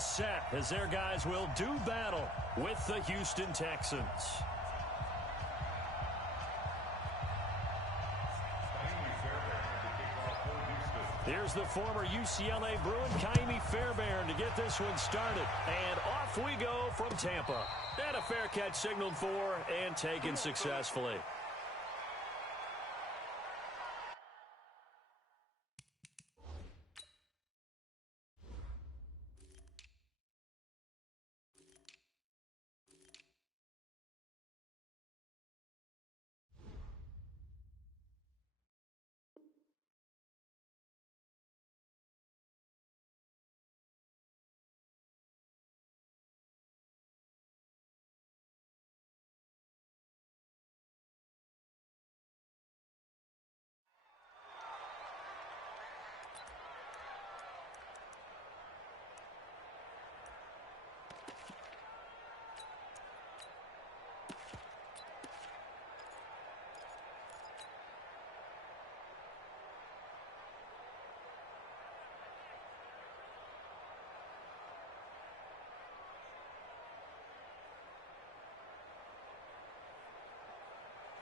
all set as their guys will do battle with the Houston Texans. Here's the former UCLA Bruin, Kaimi Fairbairn, to get this one started. And off we go from Tampa. And a fair catch signaled for and taken successfully.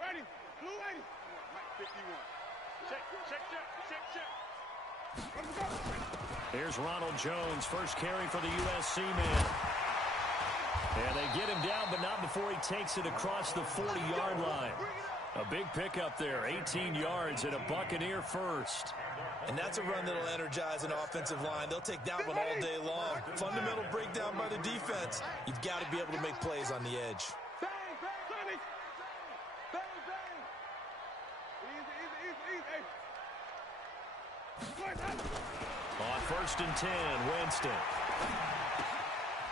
Ready, blue 80. 51. Check. Here's Ronald Jones, first carry for the USC man. And they get him down, but not before he takes it across the 40-yard line. A big pickup there, 18 yards and a Buccaneer first. And that's a run that'll energize an offensive line. They'll take that one all day long. Fundamental breakdown by the defense. You've got to be able to make plays on the edge. On 1st and 10, Winston.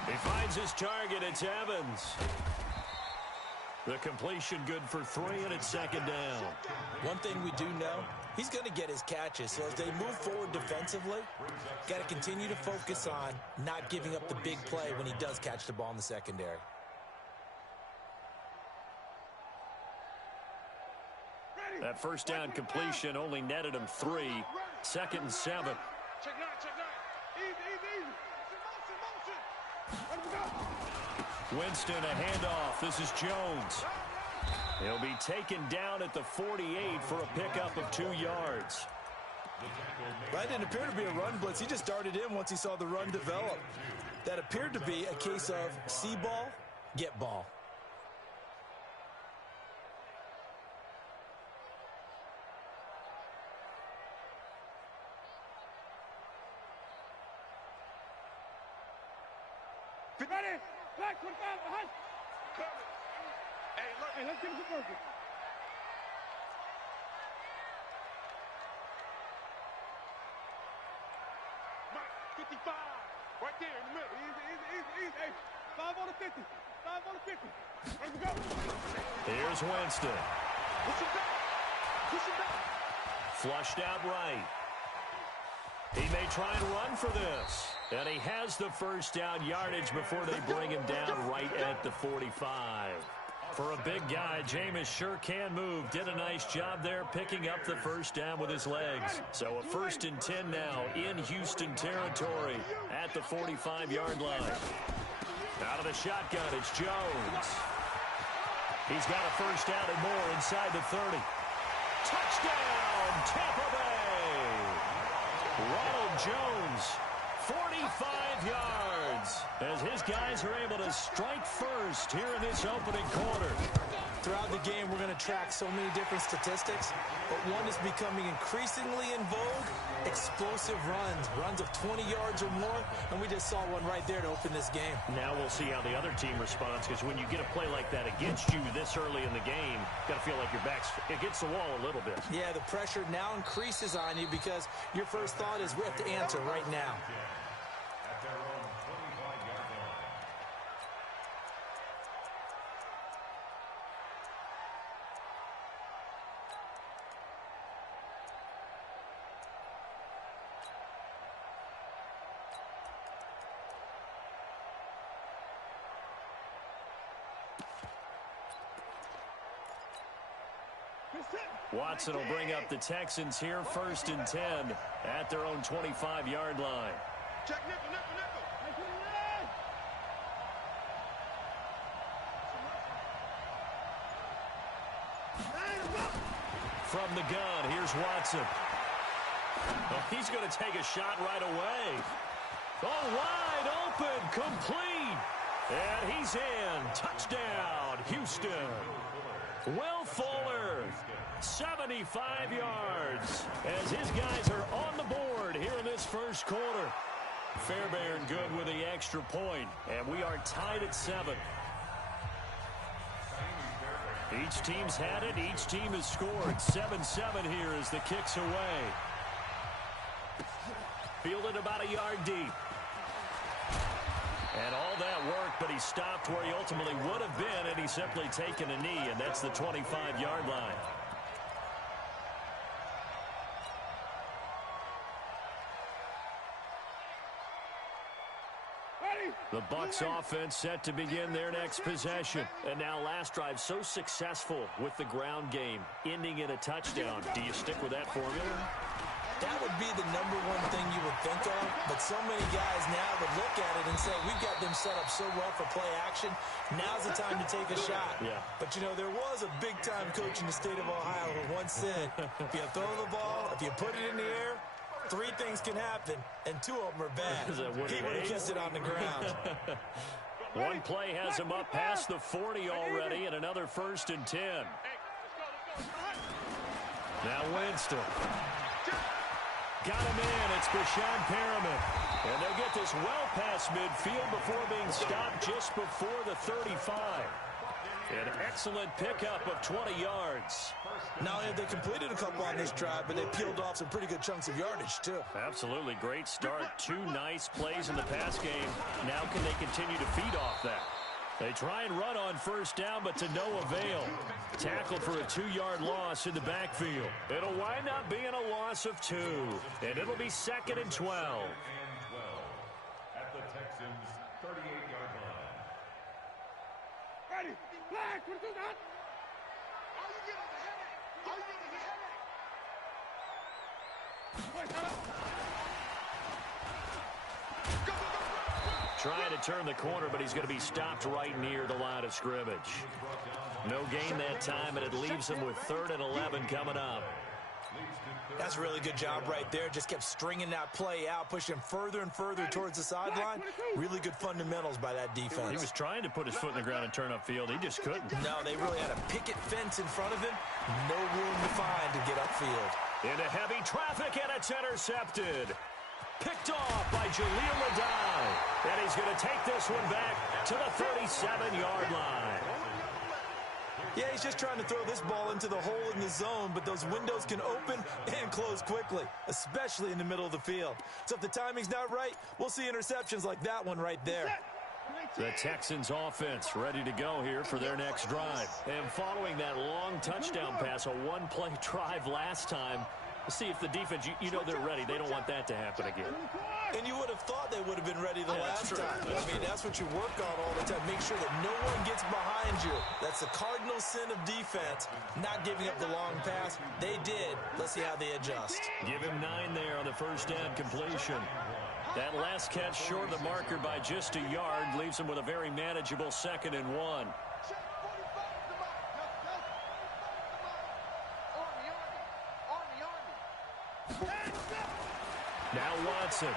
He finds his target. It's Evans. The completion good for 3, and it's 2nd down. One thing we do know, he's going to get his catches. So as they move forward defensively, got to continue to focus on not giving up the big play when he does catch the ball in the secondary. That first down completion only netted him 3. 2nd and 7. Check nine. Easy. Winston, a handoff. This is Jones. He'll be taken down at the 48 for a pickup of 2 yards. That didn't appear to be a run blitz. He just darted in once he saw the run develop. That appeared to be a case of see ball, get ball. Ready? Black 25 behind. Cover. Hey, look. Hey, let's get him to work. Mike, 55. Right there in the middle. Easy. Hey, 5 on the 50. 5 on the 50. Ready to go. Here's Winston. Push him back. Flushed out right. He may try and run for this. And he has the first down yardage before they bring him down right at the 45. For a big guy, Jameis sure can move. Did a nice job there picking up the first down with his legs. So a 1st and 10 now in Houston territory at the 45-yard line. Out of the shotgun, it's Jones. He's got a first down and more inside the 30. Touchdown, Tampa Bay! Ronald Jones, 45 yards, as his guys are able to strike first here in this opening quarter. Throughout the game, we're going to track so many different statistics, but one is becoming increasingly in vogue, explosive runs of 20 yards or more, and we just saw one right there to open this game. Now we'll see how the other team responds, because when you get a play like that against you this early in the game, you got to feel like your back's against the wall a little bit. Yeah, the pressure now increases on you because your first thought is we have to answer right now. Watson will bring up the Texans here, 1st and 10 at their own 25-yard line. Check nickel. from the gun. Here's Watson. Oh, he's going to take a shot right away. Oh, wide open, complete. And he's in. Touchdown, Houston. Will Fuller, 75 yards, as his guys are on the board here in this first quarter. Fairbairn good with the extra point, and we are tied at 7. Each team's had it. Each team has scored. 7-7 here as the kick's away. Fielded about a yard deep. And all that work, but he stopped where he ultimately would have been, and he's simply taken a knee, and that's the 25-yard line. The Bucs offense set to begin their next possession. And now last drive so successful with the ground game, ending in a touchdown. Do you stick with that formula? That would be the #1 thing you would think of, but so many guys now would look at it and say, we've got them set up so well for play action. Now's the time to take a shot. Yeah. But, you know, there was a big-time coach in the state of Ohio who once said, if you throw the ball, if you put it in the air, 3 things can happen, and 2 of them are bad. He would have kissed it on the ground. One play has him up past the 40 already, and another 1st and 10. Now Winston. Got him in. It's Brashad Perriman. And they'll get this well past midfield before being stopped just before the 35. An excellent pickup of 20 yards. Not only have they completed a couple on this drive, but they peeled off some pretty good chunks of yardage, too. Absolutely. Great start. 2 nice plays in the pass game. Now can they continue to feed off that? They try and run on 1st down, but to no avail. Tackled for a 2-yard loss in the backfield. It'll wind up being a loss of 2, and it'll be 2nd and 12. At the Texans' 38-yard line. Ready, flag, what do that? Are you getting the headache? Are you getting the headache? Go, go, go, go. Trying to turn the corner, but he's going to be stopped right near the line of scrimmage. No gain that time, and it leaves him with 3rd and 11 coming up. That's a really good job right there. Just kept stringing that play out, pushing further and further towards the sideline. Really good fundamentals by that defense. He was trying to put his foot in the ground and turn upfield. He just couldn't. No, they really had a picket fence in front of him. No room to find to get upfield. Into heavy traffic, and it's intercepted. Picked off by Jaleel Adai. And he's going to take this one back to the 37-yard line. Yeah, he's just trying to throw this ball into the hole in the zone, but those windows can open and close quickly, especially in the middle of the field. So if the timing's not right, we'll see interceptions like that one right there. The Texans offense ready to go here for their next drive. And following that long touchdown pass, a 1-play drive last time, see if the defense, you know they're ready. They don't want that to happen again. And you would have thought they would have been ready the last time. I mean, that's what you work on all the time. Make sure that no one gets behind you. That's the cardinal sin of defense, not giving up the long pass. They did. Let's see how they adjust. Give him 9 there on the 1st down completion. That last catch short of the marker by just a yard leaves him with a very manageable 2nd and 1. Now Watson.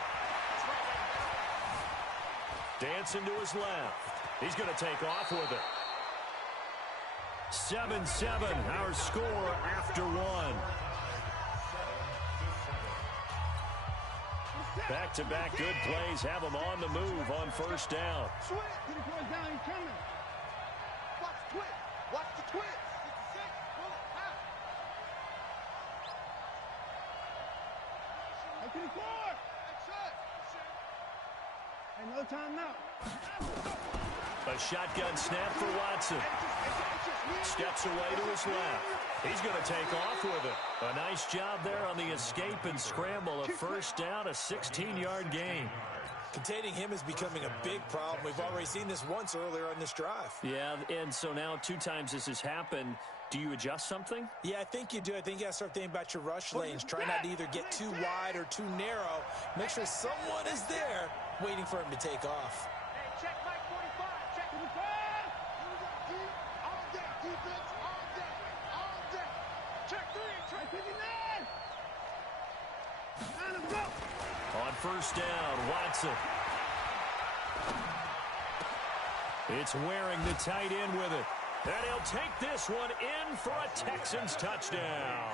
Dancing to his left. He's going to take off with it. 7-7, our score after 1. Back-to-back good plays have him on the move on 1st down. Watch the twist. Watch the twist. No time now. A shotgun snap for Watson. Steps away to his left. He's going to take off with it. A nice job there on the escape and scramble. A 1st down, a 16-yard gain. Containing him is becoming a big problem. We've already seen this once earlier on this drive. Yeah, and so now 2 times this has happened. Do you adjust something? Yeah, I think you do. I think you got to start thinking about your rush lanes. Try not to either get too wide or too narrow. Make sure someone is there waiting for him to take off. Hey, check Mike 45. Check 45. On deck, defense. On deck. On deck. Check three. Check 59. Let's go. On first down, Watson. It's wearing the tight end with it. And he'll take this one in for a Texans touchdown.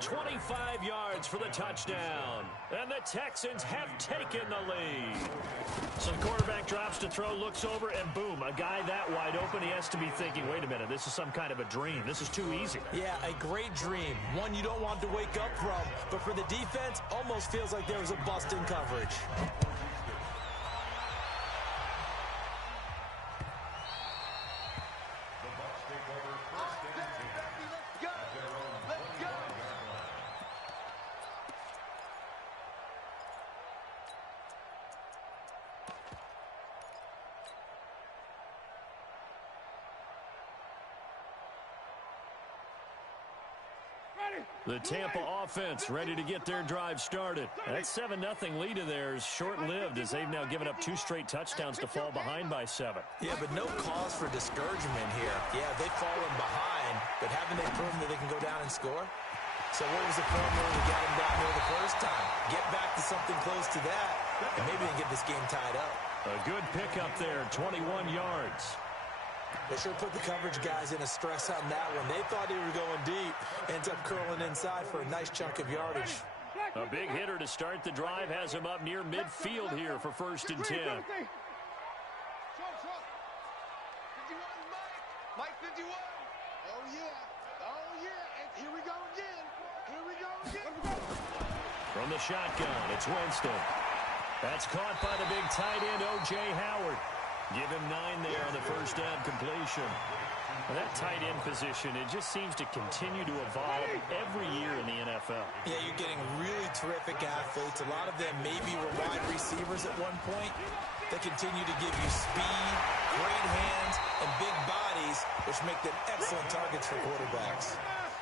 25 yards for the touchdown. And the Texans have taken the lead. So the quarterback drops to throw, looks over, and boom, a guy that wide open, he has to be thinking, wait a minute, this is some kind of a dream. This is too easy. Yeah, a great dream. One you don't want to wake up from. But for the defense, almost feels like there was a bust in coverage. The Tampa offense ready to get their drive started. That 7-0 lead of theirs short-lived as they've now given up 2 straight touchdowns to fall behind by 7. Yeah, but no cause for discouragement here. Yeah, they've fallen behind, but haven't they proven that they can go down and score? So what was the formula that got them down there the first time? Get back to something close to that, and maybe they can get this game tied up. A good pickup there, 21 yards. They sure put the coverage guys in a stress on that one. They thought they were going deep. Ends up curling inside for a nice chunk of yardage. A big hitter to start the drive has him up near midfield here for 1st and 10. Show. 51, Mike. Mike 51. Oh, yeah. Oh, yeah. And here we go again. Here we go again. From the shotgun, it's Winston. That's caught by the big tight end, O.J. Howard. Give him 9 there on the first down completion. Well, that tight end position, it just seems to continue to evolve every year in the NFL. Yeah, you're getting really terrific athletes. A lot of them maybe were wide receivers at one point. They continue to give you speed, great hands, and big bodies, which make them excellent targets for quarterbacks.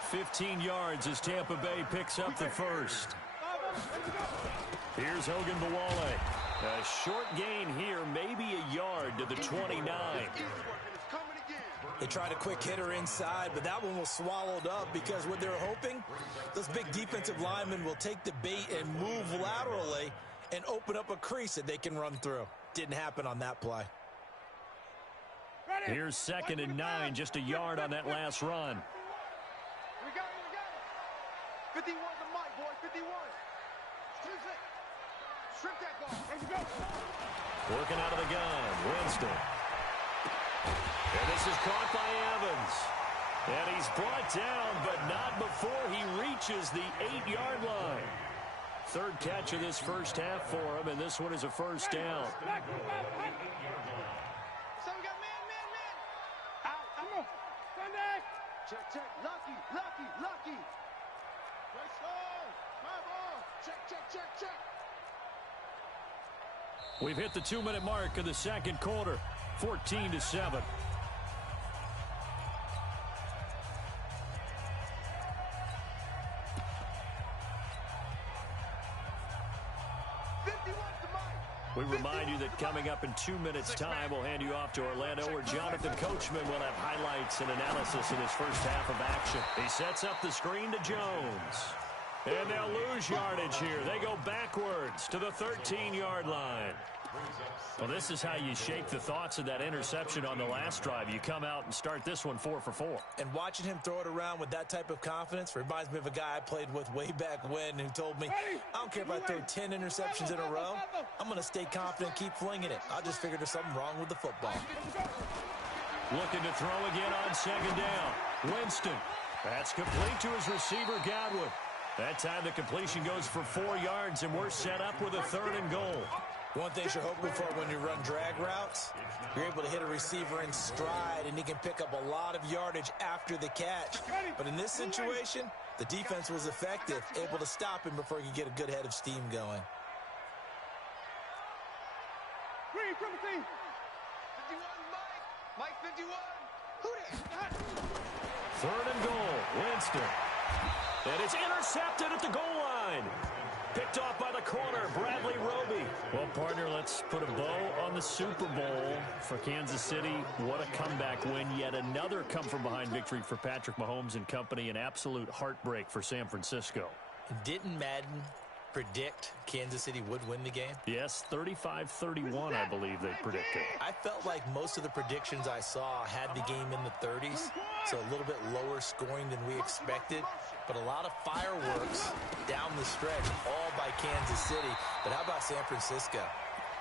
15 yards as Tampa Bay picks up the first. Here's Hogan Bawale. A short gain here, maybe a yard to the 29. They tried a quick hitter inside, but that one was swallowed up because what they're hoping, those big defensive linemen will take the bait and move laterally and open up a crease that they can run through. Didn't happen on that play. Here's 2nd and 9, just a yard on that last run. We got it. 51's a Mike, boy. 51. Strip that ball. Let's go. Working out of the gun, Winston. And this is caught by Evans. And he's brought down, but not before he reaches the 8-yard line. 3rd catch of this first half for him, and this one is a first down. So we got man. Out. Come on. Sunday. Check. Lucky. Right side. My ball. Check. We've hit the 2-minute mark of the second quarter, 14-7. We remind you that coming up in 2 minutes' time, we'll hand you off to Orlando, where Jonathan Coachman will have highlights and analysis in his first half of action. He sets up the screen to Jones. And they'll lose yardage here. They go backwards to the 13-yard line. Well, this is how you shake the thoughts of that interception on the last drive. You come out and start this one 4 for 4. And watching him throw it around with that type of confidence reminds me of a guy I played with way back when who told me, I don't care if I throw 10 interceptions in a row. I'm going to stay confident, keep flinging it. I just figured there's something wrong with the football. Looking to throw again on 2nd down. Winston. That's complete to his receiver, Godwin. That time the completion goes for 4 yards, and we're set up with a 3rd and goal. One thing you're hoping for when you run drag routes, you're able to hit a receiver in stride, and he can pick up a lot of yardage after the catch. But in this situation, the defense was effective, able to stop him before he could get a good head of steam going. Green, 51, Mike 51. Who that? 3rd and goal, Winston. And it's intercepted at the goal line. Picked off by the corner, Bradley Roby. Well, partner, let's put a bow on the Super Bowl for Kansas City. What a comeback win. Yet another come-from-behind victory for Patrick Mahomes and company. An absolute heartbreak for San Francisco. Didn't Madden predict Kansas City would win the game? Yes, 35-31, I believe they predicted. I felt like most of the predictions I saw had the game in the 30s, so a little bit lower scoring than we expected. But a lot of fireworks down the stretch, all by Kansas City. But how about San Francisco?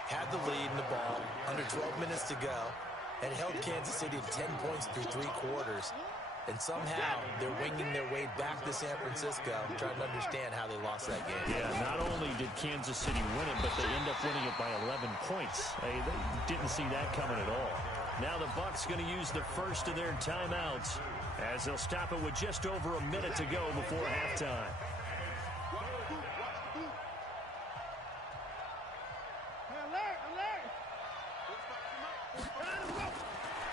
Had the lead in the ball, under 12 minutes to go, and held Kansas City to 10 points through 3 quarters. And somehow they're winging their way back to San Francisco, trying to understand how they lost that game. Yeah, not only did Kansas City win it, but they end up winning it by 11 points. They didn't see that coming at all. Now the Bucs going to use the first of their timeouts as they'll stop it with just over a minute to go before halftime.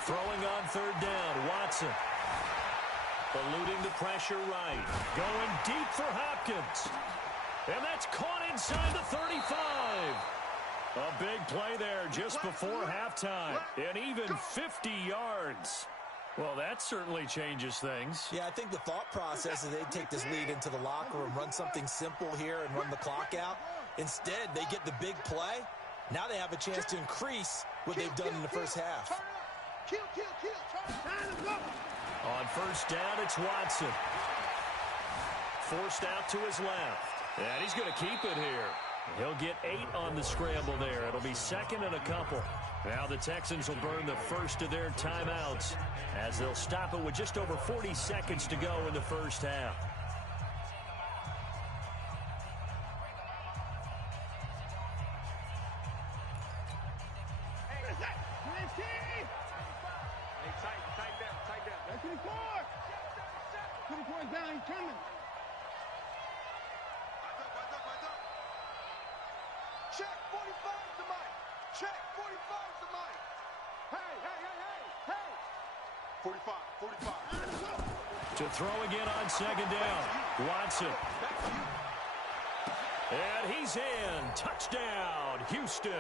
Throwing on third down, Watson. Eluding the pressure right. Going deep for Hopkins. And that's caught inside the 35. A big play there just before halftime. And even 50 yards. Well, that certainly changes things. Yeah, I think the thought process is they'd take this lead into the locker room, run something simple here and run the clock out. Instead, they get the big play. Now they have a chance to increase what they've done in the first half. On first down, it's Watson. Forced out to his left. And he's going to keep it here. He'll get 8 on the scramble there. It'll be second and a couple. Now the Texans will burn the first of their timeouts as they'll stop it with just over 40 seconds to go in the first half. Check 45 to Mike. Check 45 to Mike. Hey. 45. To throw again on second down. Watson. And he's in. Touchdown, Houston.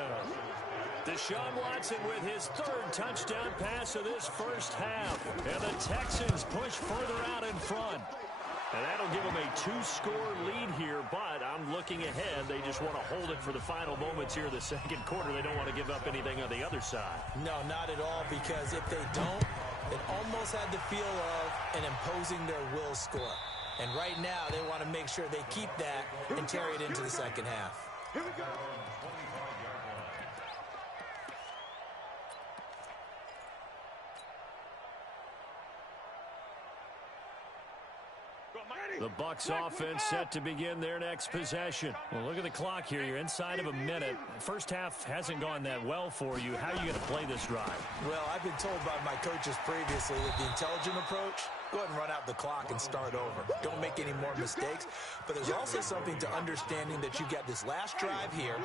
Deshaun Watson with his 3rd touchdown pass of this first half. And the Texans push further out in front. And that'll give them a 2-score lead here, but I'm looking ahead. They just want to hold it for the final moments here in the second quarter. They don't want to give up anything on the other side. No, not at all, because if they don't, it almost had the feel of an imposing their will score. And right now, they want to make sure they keep that and carry it into the second half. Here we go. The Bucs offense set to begin their next possession. Well, look at the clock here. You're inside of a minute. First half hasn't gone that well for you. How are you going to play this drive? Well, I've been told by my coaches previously that the intelligent approach, go ahead and run out the clock and start over. Don't make any more mistakes. But there's also something to understanding that you got this last drive here.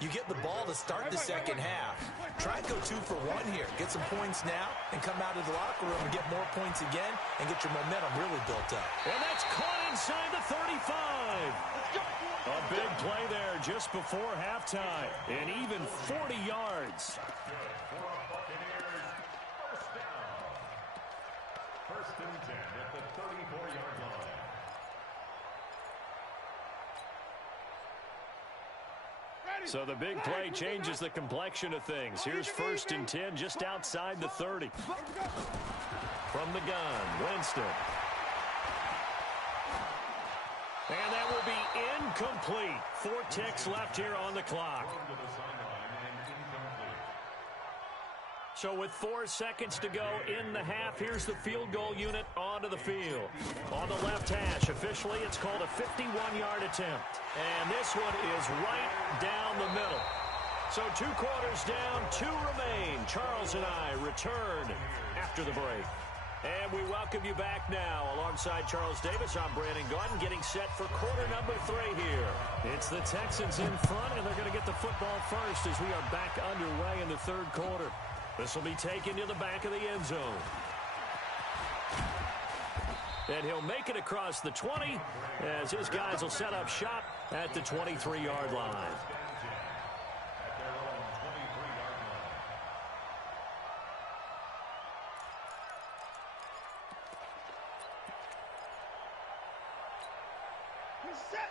You get the ball to start the second half. Try and go 2 for 1 here. Get some points now and come out of the locker room and get more points again and get your momentum really built up. And that's caught inside the 35. A big play there just before halftime. And even 40 yards. First and 10 at the 34-yard line. So the big play changes the complexion of things. Here's first and 10 just outside the 30. From the gun, Winston. And that will be incomplete. 4 ticks left here on the clock. So with 4 seconds to go in the half, here's the field goal unit onto the field. On the left hash, officially it's called a 51-yard attempt. And this one is right down the middle. So 2 quarters down, 2 remain. Charles and I return after the break. And we welcome you back now. Alongside Charles Davis, I'm Brandon Gaudin, getting set for quarter number 3 here. It's the Texans in front, and they're going to get the football first as we are back underway in the 3rd quarter. This will be taken to the back of the end zone. And he'll make it across the 20 as his guys will set up shop at the 23-yard line.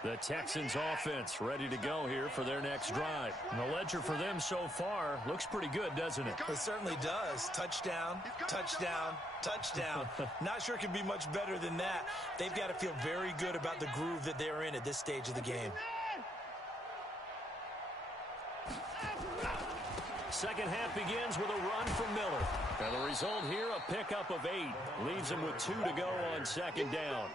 The Texans offense ready to go here for their next drive. And the ledger for them so far looks pretty good, doesn't it? It certainly does. Touchdown, touchdown, touchdown. Not sure it can be much better than that. They've got to feel very good about the groove that they're in at this stage of the game. Second half begins with a run from Miller. And the result here, a pickup of 8. Leaves him with 2 to go on second down.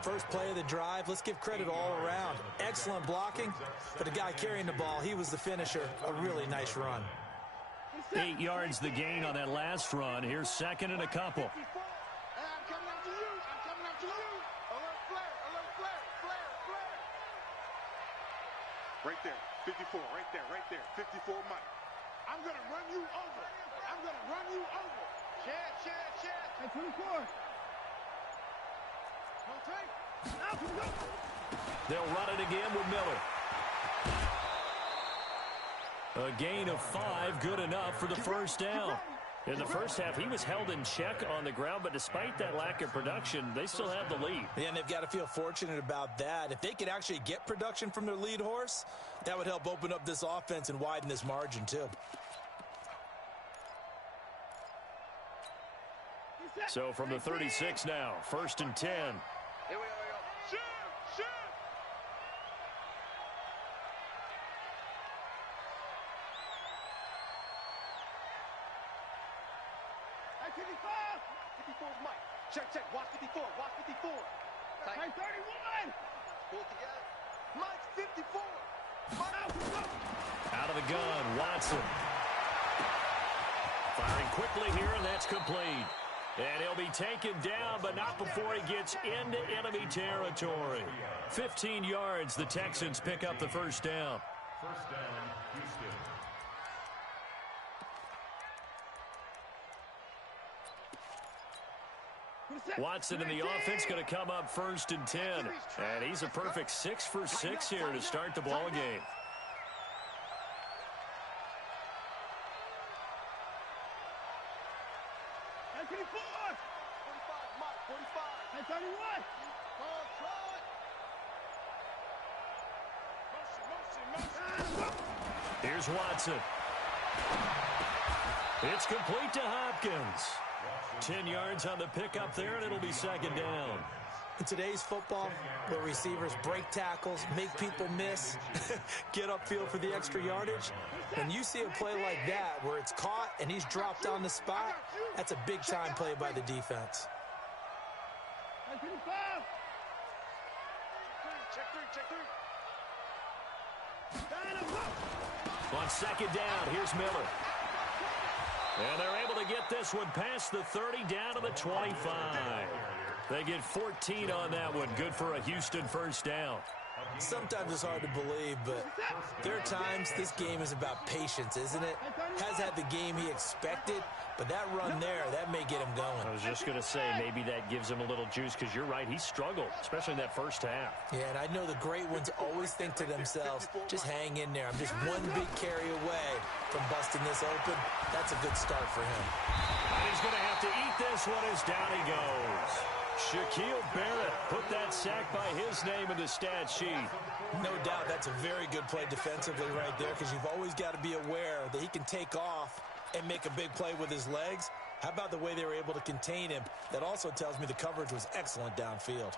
First play of the drive, let's give credit all around. Excellent blocking, but the guy carrying the ball, he was the finisher. A really nice run. 8 yards the gain on that last run. Here's second and a couple. Hey, I'm coming after you. I'm coming after you. Alert flare, alert flare, flare, flare. Right there, 54, right there, 54 Mike. I'm going to run you over. I'm going to run you over. Chad. Hey, 24. They'll run it again with Miller. A gain of 5, good enough for the first down. In the first half, he was held in check on the ground, but despite that lack of production, they still have the lead. Yeah, and they've got to feel fortunate about that. If they could actually get production from their lead horse, that would help open up this offense and widen this margin, too. So from the 36 now, 1st and 10. Here we go. Shoot! Hey, 54. 54 is Mike. Check. Watch 54. Watch 54. Hey, 31. Pull it together. Mike's 54. Out of the gun, Watson. Firing quickly here, and that's complete. And he'll be taken down, but not before he gets into enemy territory. 15 yards, the Texans pick up the first down. First down, Houston. Watson in the offense going to come up 1st and 10. And he's a perfect 6 for 6 here to start the ball game. Hey, 24. 45, Mike. 45. Hey, 31. Motion. Here's Watson. It's complete to Hopkins. 10 yards on the pickup there, and it'll be second down. In today's football, where receivers break tackles, make people miss, get upfield for the extra yardage, when you see a play like that where it's caught and he's dropped on the spot, that's a big-time play by the defense. Hey, 25. Check three. On second down, here's Miller. And they're able to get this one past the 30 down to the 25. They get 14 on that one. Good for a Houston first down. Sometimes it's hard to believe, but there are times this game is about patience, isn't it? Has had the game he expected, but that run there, that may get him going. I was just going to say, maybe that gives him a little juice, because you're right, he struggled, especially in that first half. Yeah, and I know the great ones always think to themselves, just hang in there. I'm just one big carry away from busting this open. That's a good start for him. And he's going to have to eat this one as down he goes. Shaquille Barrett put that sack by his name in the stat sheet. No doubt that's a very good play defensively right there, because you've always got to be aware that he can take off and make a big play with his legs. How about the way they were able to contain him? That also tells me the coverage was excellent downfield.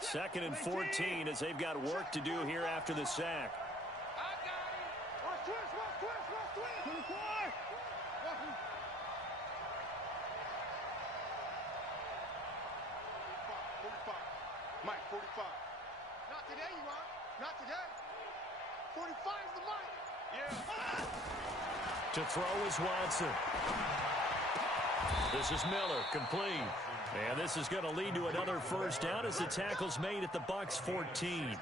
2nd and 14 as they've got work to do here after the sack. I got him. Watch twist. 24. Mike, 45. Not today, you are. Not today. 45 is the Mike. Yeah. To throw is Watson. This is Miller, complete. And this is going to lead to another first down as the tackle's made at the Bucs 14.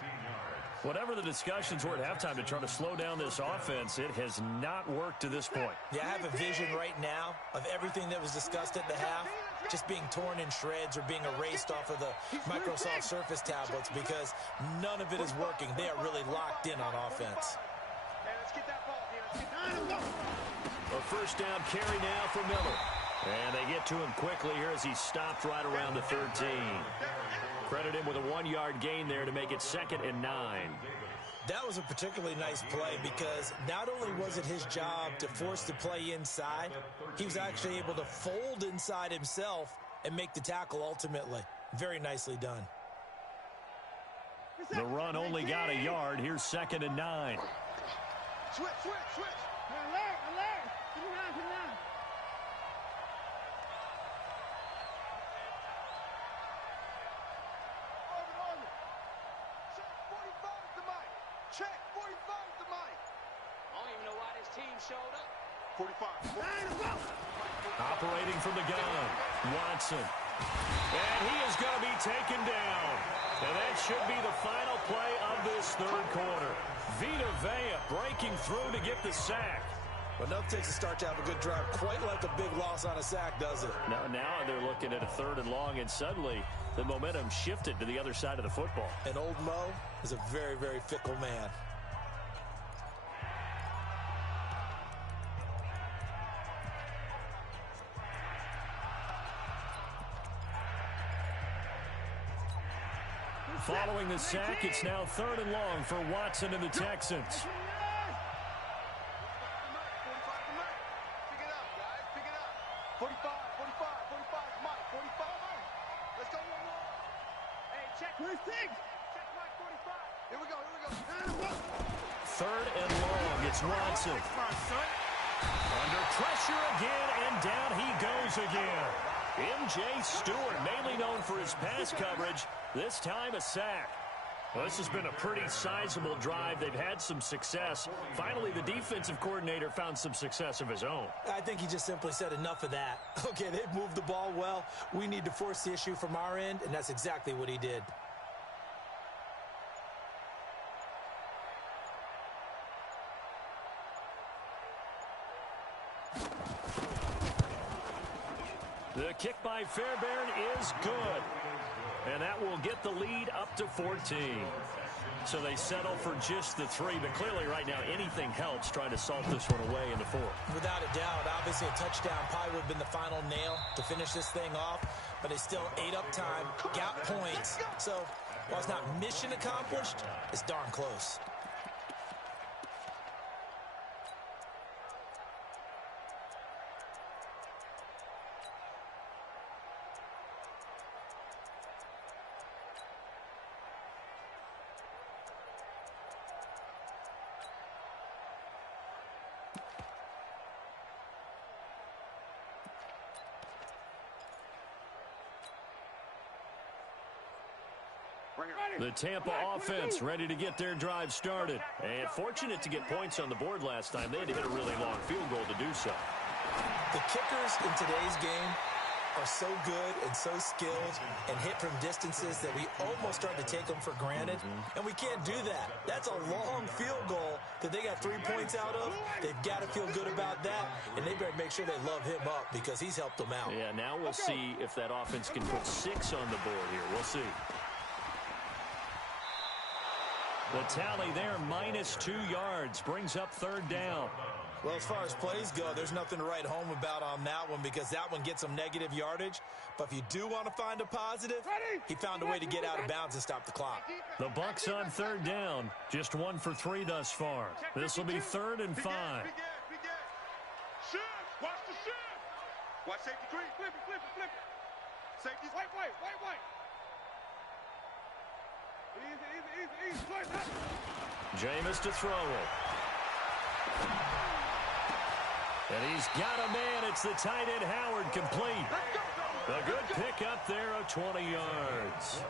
Whatever the discussions were at halftime to try to slow down this offense, it has not worked to this point. Yeah, I have a vision right now of everything that was discussed at the half. just being torn in shreds or being erased off of the Microsoft Surface tablets because none of it is working. They are really locked in on offense. A first down carry now for Miller. And they get to him quickly here as he stopped right around the 13. Credit him with a 1-yard gain there to make it 2nd and 9. That was a particularly nice play because not only was it his job to force the play inside, he was actually able to fold inside himself and make the tackle ultimately. Very nicely done. The run only got a yard. Here's 2nd and 9. Switch. Alert. Put it down. Check, 45 the mic. I don't even know why this team showed up. 45. Operating from the gun, Watson. And he is going to be taken down. And that should be the final play of this third quarter. Vita Vea breaking through to get the sack. But enough takes a start to have a good drive. Quite like a big loss on a sack, does it? Now they're looking at a 3rd and long, and suddenly the momentum shifted to the other side of the football. And old Mo is a very, very fickle man. Following the sack, it's now 3rd and long for Watson and the Texans. Pick it up, guys. Pick it up. 45 Mike. 45. Let's go one more. Hey, check. Check Mike 45. Here we go. 3rd and long, it's Watson. Under pressure again, and down he goes again. M.J. Stewart, mainly known for his pass coverage, this time a sack. Well, this has been a pretty sizable drive. They've had some success. Finally, the defensive coordinator found some success of his own. I think he just simply said enough of that. Okay, they've moved the ball well. We need to force the issue from our end, and that's exactly what he did. The kick by Fairbairn is good. And that will get the lead up to 14. So they settle for just the 3. But clearly right now anything helps trying to salt this one away in the 4th. Without a doubt, obviously a touchdown probably would have been the final nail to finish this thing off. But they still ate up time, got points. So while it's not mission accomplished, it's darn close. The Tampa offense ready to get their drive started. And fortunate to get points on the board last time. They had to hit a really long field goal to do so. The kickers in today's game are so good and so skilled and hit from distances that we almost start to take them for granted. And we can't do that. That's a long field goal that they got 3 points out of. They've got to feel good about that, and they better make sure they love him up because he's helped them out. Yeah, now we'll see if that offense can put 6 on the board here. We'll see. The tally there, -2 yards, brings up 3rd down. Well, as far as plays go, there's nothing to write home about on that one because that one gets some negative yardage. But if you do want to find a positive, he found a way to get out of bounds and stop the clock. The Bucs on 3rd down, just 1 for 3 thus far. This will be 3rd and 5. Shift. Watch the shift. Watch safety three. Flip it. Safety. White. Easy. Jameis to throw it. And he's got a man. It's the tight end Howard, complete. A good pick up there of 20 yards.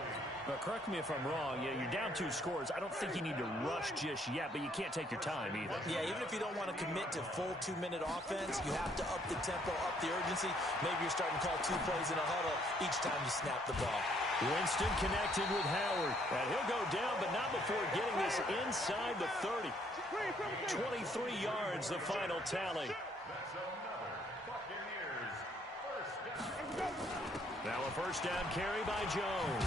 Now, correct me if I'm wrong. Yeah, you're down 2 scores. I don't think you need to rush just yet, but you can't take your time either. Yeah, even if you don't want to commit to full 2-minute offense, you have to up the tempo, up the urgency. Maybe you're starting to call 2 plays in a huddle each time you snap the ball. Winston connected with Howard. And he'll go down, but not before getting this inside the 30. 23 yards, the final tally. That's another Buccaneers first down. Now a first down carry by Jones.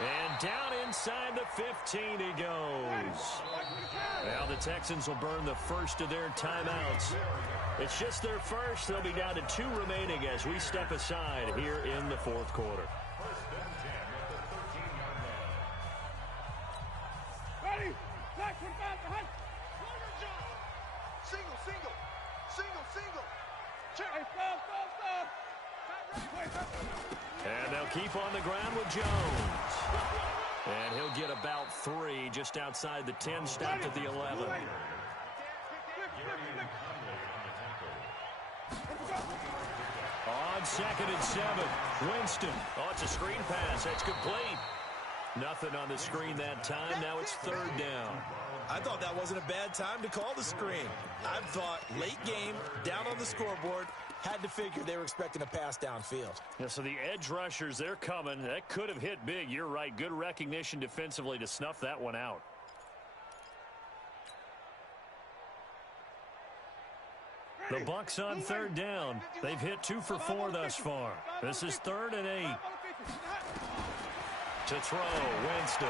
And down inside the 15 he goes. Now the Texans will burn the first of their timeouts. It's just their first. They'll be down to 2 remaining as we step aside here in the fourth quarter. Ready? Black 25 behind. Single, single. Single, single. Check. Hey, stop. And they'll keep on the ground with Jones. And he'll get about 3 just outside the 10, stopped at the 11. On 2nd and 7, Winston. Oh, it's a screen pass. That's complete. Nothing on the screen that time. Now it's 3rd down. I thought that wasn't a bad time to call the screen. I thought late game, down on the scoreboard, had to figure they were expecting a pass downfield. Yeah, so the edge rushers, they're coming. That could have hit big. You're right. Good recognition defensively to snuff that one out. The Bucks on 3rd down. They've hit 2 for 4 thus far. This is 3rd and 8. To throw, Winston.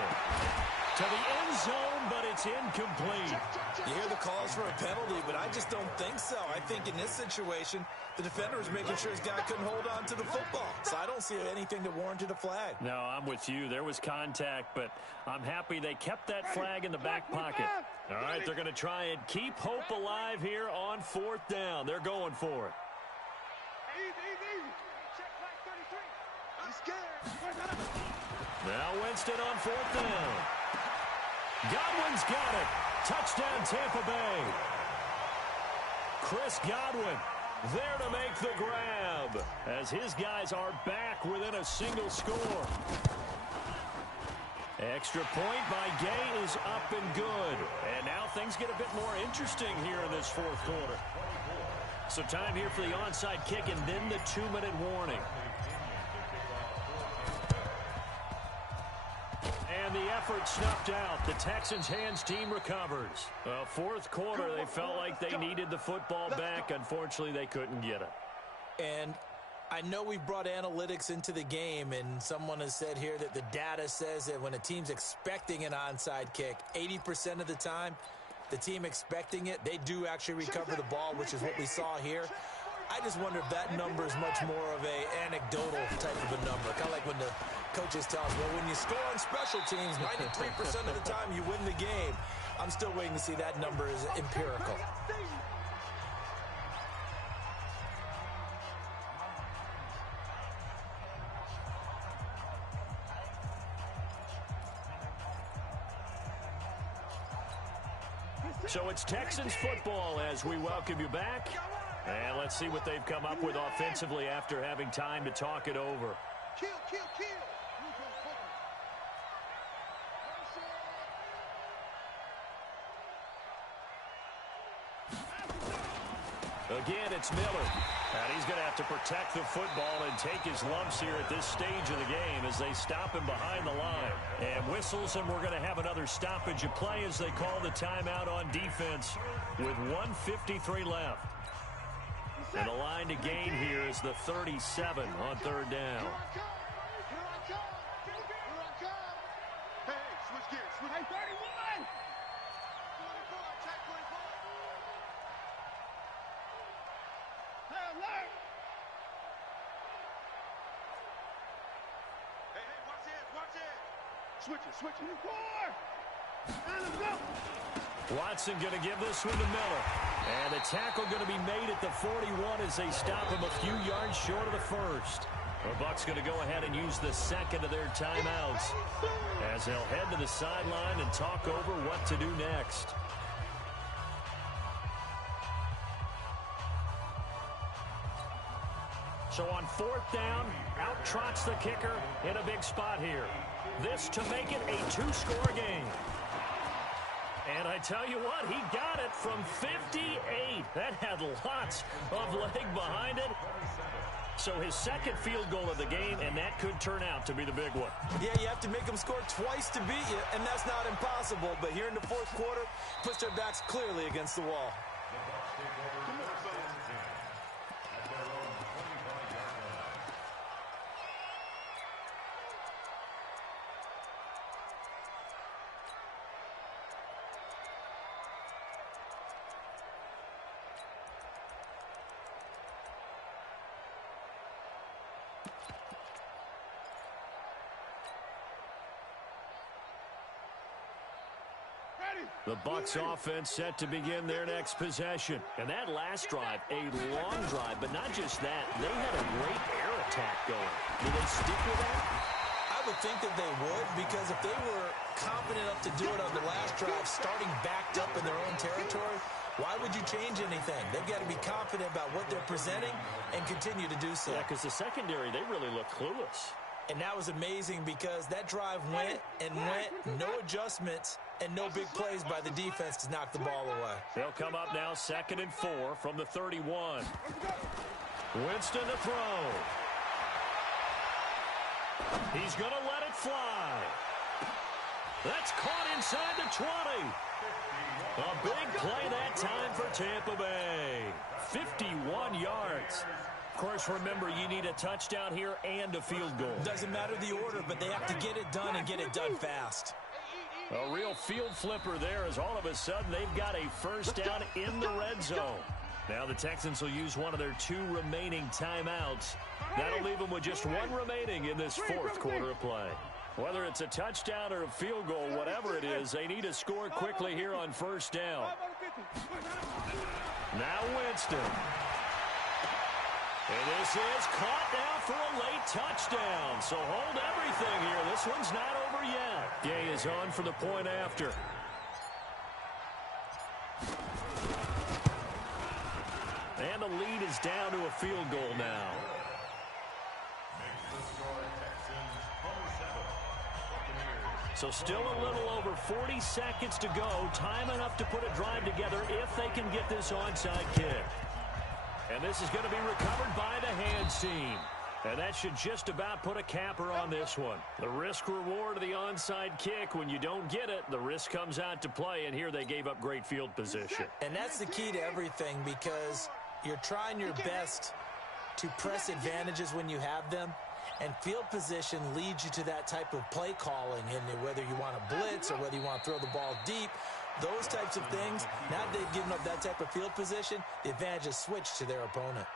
To the end zone, but it's incomplete. You hear the calls for a penalty, but I just don't think so. I think in this situation, the defender was making sure his guy couldn't hold on to the football. So I don't see anything that warranted a flag. No, I'm with you. There was contact, but I'm happy they kept that flag in the back pocket. All right, they're going to try and keep hope alive here on 4th down. They're going for it. Easy. Check back 33. He's scared. Now Winston on 4th down. Godwin's got it. Touchdown, Tampa Bay. Chris Godwin there to make the grab as his guys are back within a single score. Extra point by Gay is up and good. And now things get a bit more interesting here in this 4th quarter. So time here for the onside kick and then the 2-minute warning. And the effort snuffed out. The Texans' hands team recovers. Well, 4th quarter, they felt like they needed the football back. Unfortunately, they couldn't get it. And I know we've brought analytics into the game, and someone has said here that the data says that when a team's expecting an onside kick, 80% of the time, the team expecting it, they do actually recover the ball, which is what we saw here. I just wonder if that number is much more of a anecdotal type of a number. Kind of like when the coaches tell us, well, when you score on special teams, 93% of the time you win the game. I'm still waiting to see that number is empirical. So it's Texans football as we welcome you back. And let's see what they've come up with offensively after having time to talk it over. Kill. Again, it's Miller. And he's going to have to protect the football and take his lumps here at this stage of the game as they stop him behind the line. And whistles, and we're going to have another stoppage of play as they call the timeout on defense with 1:53 left. And the line to gain here is the 37 on 3rd down. Hey, switch gears. Hey, 31. Check 24. Alert. Hey, watch it. Switch it. 4. And let's go. Watson going to give this one to Miller. And the tackle going to be made at the 41 as they stop him a few yards short of the first. The Bucs going to go ahead and use the second of their timeouts as they'll head to the sideline and talk over what to do next. So on 4th down, out trots the kicker in a big spot here. This to make it a 2-score game. And I tell you what, he got it from 58. That had lots of leg behind it. So his second field goal of the game, and that could turn out to be the big one. Yeah, you have to make them score twice to beat you, and that's not impossible. But here in the 4th quarter, puts their backs clearly against the wall. The Bucs offense set to begin their next possession. And that last drive, a long drive, but not just that. They had a great air attack going. Do they stick with that? I would think that they would, because if they were confident enough to do it on the last drive, starting backed up in their own territory, why would you change anything? They've got to be confident about what they're presenting and continue to do so. Yeah, because the secondary, they really look clueless. And that was amazing because that drive went and went, no adjustments, and no big plays by the defense to knock the ball away. They'll come up now 2nd and 4 from the 31. Winston to throw. He's going to let it fly. That's caught inside the 20. A big play that time for Tampa Bay. 51 yards. Of course, remember, you need a touchdown here and a field goal. Doesn't matter the order, but they have to get it done and get it done fast. A real field flipper there as all of a sudden they've got a first down in the red zone. Now the Texans will use one of their 2 remaining timeouts. That'll leave them with just 1 remaining in this 4th quarter of play. Whether it's a touchdown or a field goal, whatever it is, they need to score quickly here on first down. Now Winston. And this is caught now for a late touchdown. So hold everything here. This one's not over yet. Gay is on for the point after. And the lead is down to a field goal now. So still a little over 40 seconds to go. Time enough to put a drive together if they can get this onside kick. And this is going to be recovered by the hands team. And that should just about put a capper on this one. The risk-reward of the onside kick, when you don't get it, the risk comes out to play, and here they gave up great field position. And that's the key to everything, because you're trying your best to press advantages when you have them, and field position leads you to that type of play calling, and whether you want to blitz or whether you want to throw the ball deep, those types of things. Now that they've given up that type of field position, the advantage is switched to their opponent.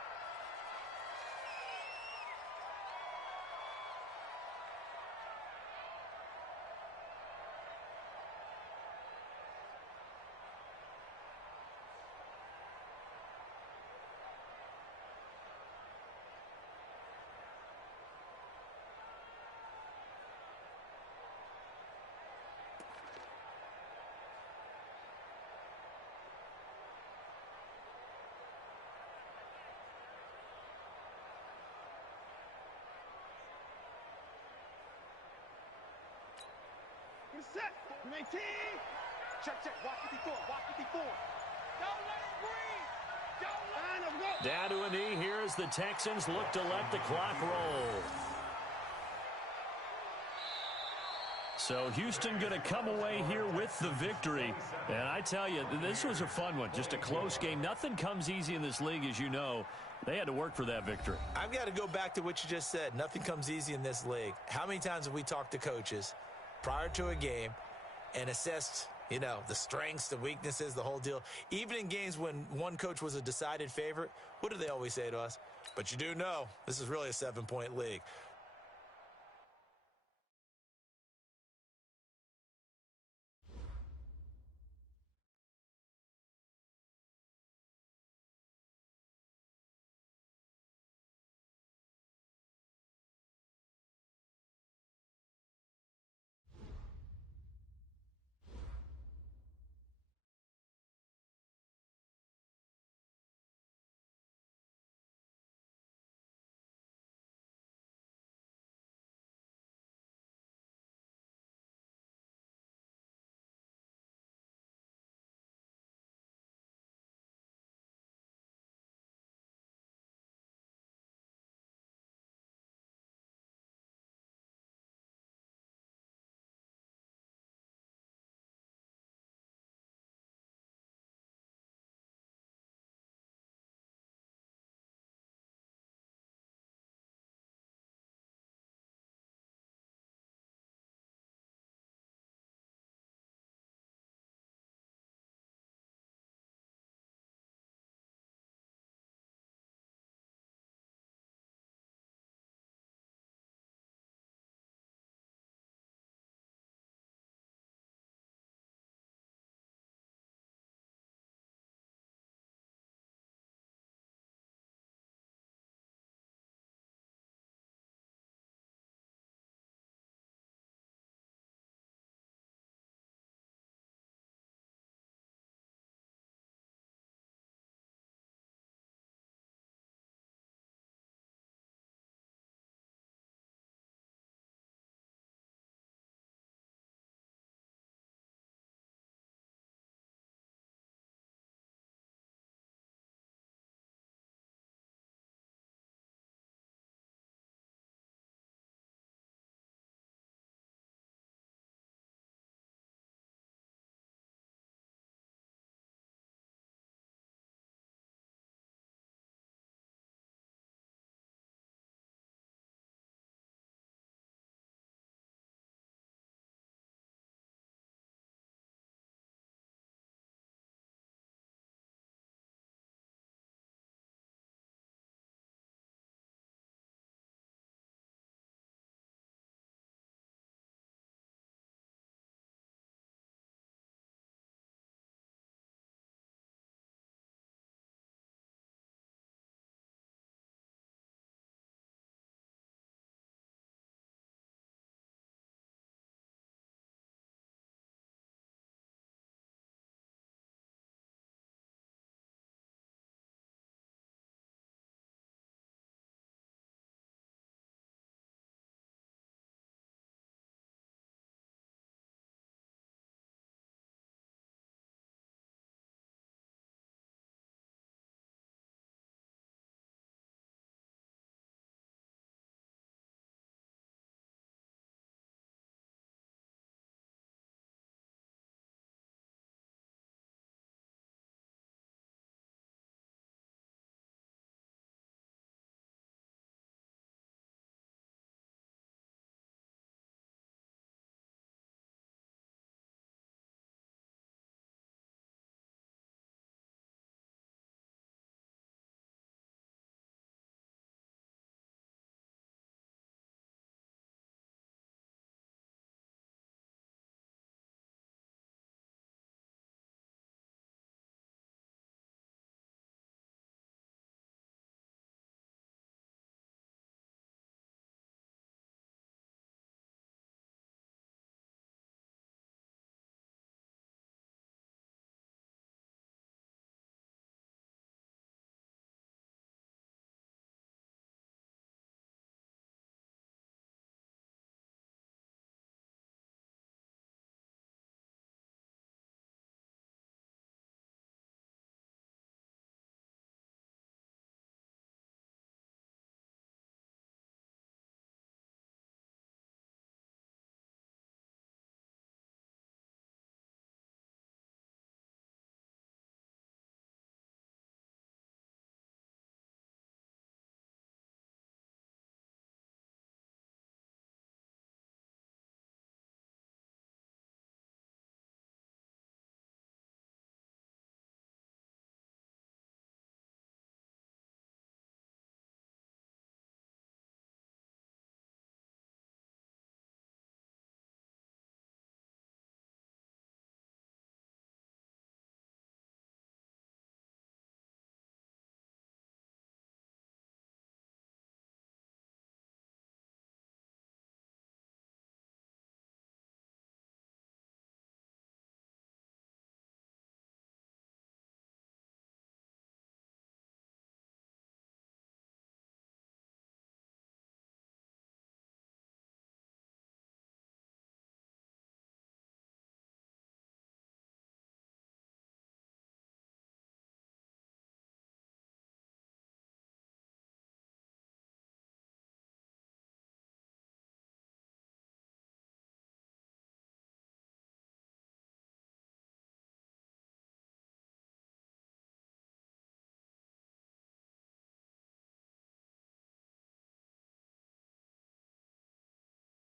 Set. 19. Check. Watch 54. Watch 54. Don't let him breathe. Don't let him go. Down to a knee here as the Texans look to let the clock roll. So Houston going to come away here with the victory. And I tell you, this was a fun one. Just a close game. Nothing comes easy in this league, as you know. They had to work for that victory. I've got to go back to what you just said. Nothing comes easy in this league. How many times have we talked to coaches prior to a game and assessed, the strengths, the weaknesses, the whole deal? Even in games when one coach was a decided favorite, what do they always say to us? But you do know this is really a 7-point league.